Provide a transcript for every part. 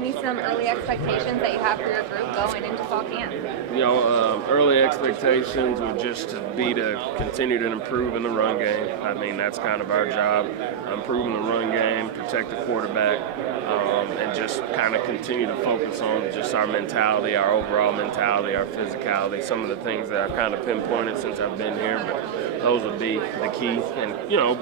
me some early expectations that you have for your group going into fall camp. Early expectations would just to continue to improve in the run game. I mean, that's kind of our job, improving the run game, protect the quarterback, and just kind of continue to focus on just our mentality, our overall mentality, our physicality, some of the things that I've kind of pinpointed since I've been here, but those would be the key. And,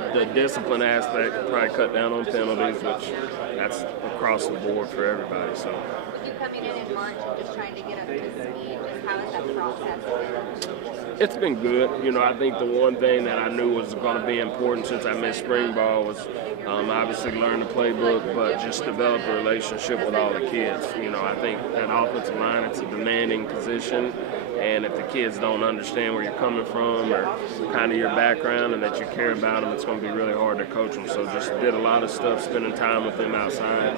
the discipline aspect, probably cut down on penalties, which that's across the board for everybody. So. With you coming in March and just trying to get up to speed, just how has that process been? It's been good. I think the one thing that I knew was going to be important since I missed spring ball was obviously learn the playbook, but just develop a relationship with all the kids. I think that offensive line, it's a demanding position, and if the kids don't understand where you're coming from or kind of your background and that you care about them, it's going to be really hard to coach them. So just did a lot of stuff, spending time with them outside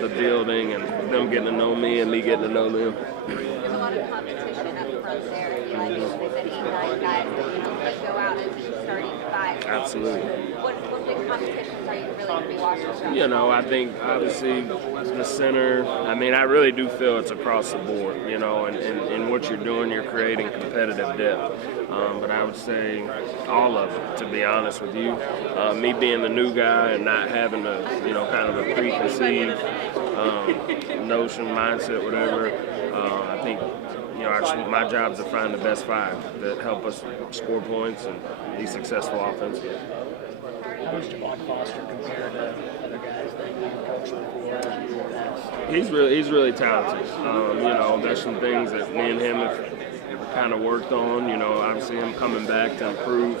the building and them getting to know me and me getting to know them. There's a lot of competition up front there. Like they said, 8, 9 guys that go out and starting 5. Absolutely. What big competitions are you really going to be watching from? I think obviously the center, I really do feel it's across the board, and what you're doing, you're creating competitive depth. But I would say all of it, to be honest with you. Me being the new guy and not having a, kind of a preconceived notion, mindset, whatever, I think, my job is to find the best 5 that help us score points and be successful offensively. How does Javon Foster compare to other guys that you've coached before? He's really talented. There's some things that me and him have kind of worked on. Obviously him coming back to improve.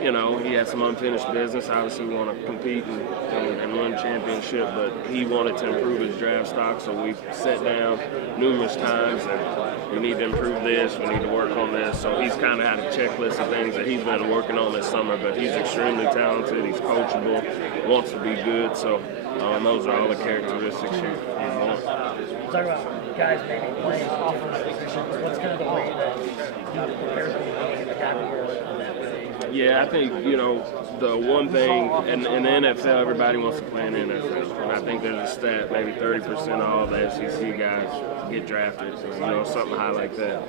He had some unfinished business. Obviously we want to compete and win championship, but he wanted to improve his draft stock, so we sat down numerous times and we need to improve this, we need to work on this. So he's kind of had a checklist of things that he's been working on this summer, but he's extremely talented, he's coachable, wants to be good, so those are all the characteristics you want. Talk about guys maybe playing different positions. What's kind of the way that you prepare for the game and the guy we were on that way? Yeah, I think, the one thing, in the NFL, everybody wants to play in the NFL. And I think there's a stat, maybe 30% of all the SEC guys get drafted, something high like that.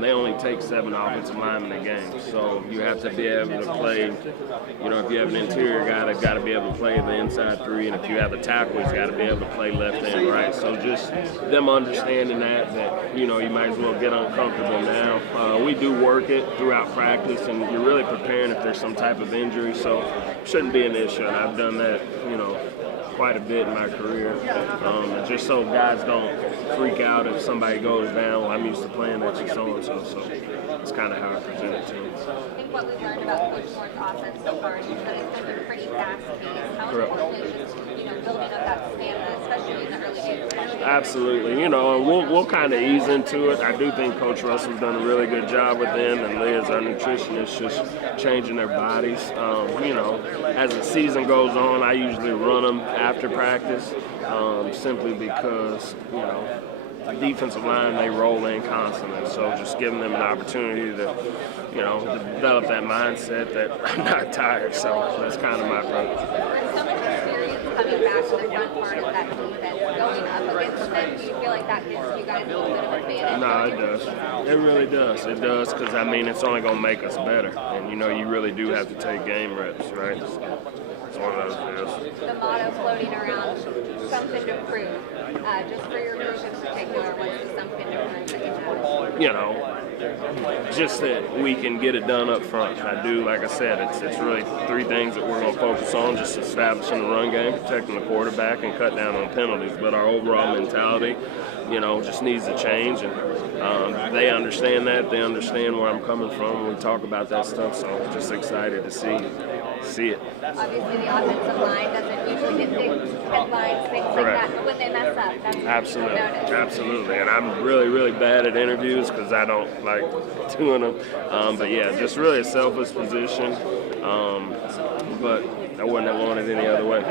They only take 7 offensive linemen a game. So you have to be able to play, if you have an interior guy, they've got to be able to play the inside 3. And if you have a tackle, he's got to be able to play left and right. So just them understanding that, you might as well get uncomfortable now. We do work it throughout practice, and you're really preparing if there's some type of injury, so shouldn't be an issue. And I've done that, quite a bit in my career, just so guys don't freak out if somebody goes down. Well, I'm used to playing that you so-and-so, so it's kind of how I present it to them. I think what we've learned about Coach Moore's offense so far is that it's going to be pretty fast-paced. How important is just, building up that stamina, especially in the early days of football? Absolutely. And we'll kind of ease into it. I do think Coach Russell's done a really good job with them, and Liz, our nutritionist, just changing their bodies. As the season goes on, I usually run them after practice, simply because, the defensive line, they roll in constantly. So just giving them an opportunity to, develop that mindset that I'm not tired. So that's kind of my approach. There's so much experience coming back to the front part of that defense. Going up against them, do you feel like that gives you guys a little bit of advantage? No, it does. It really does. It does, because, it's only going to make us better. And, you really do have to take game reps, right? It's one of those deals. The motto floating around, something to prove. Just for your group in particular, what's the something to prove that you have? Just that we can get it done up front. I do, like I said, it's really 3 things that we're going to focus on, just establishing the run game, protecting the quarterback, and cut down on penalties. But our overall mentality, just needs to change. And they understand that. They understand where I'm coming from when we talk about that stuff. So I'm just excited to see it. Obviously, the offensive line doesn't usually get big headlines, things like that, but when they mess up, that's when you notice. Absolutely. And I'm really, really bad at interviews because I don't like doing them. But yeah, just really a selfish position. But I wouldn't have wanted any other way.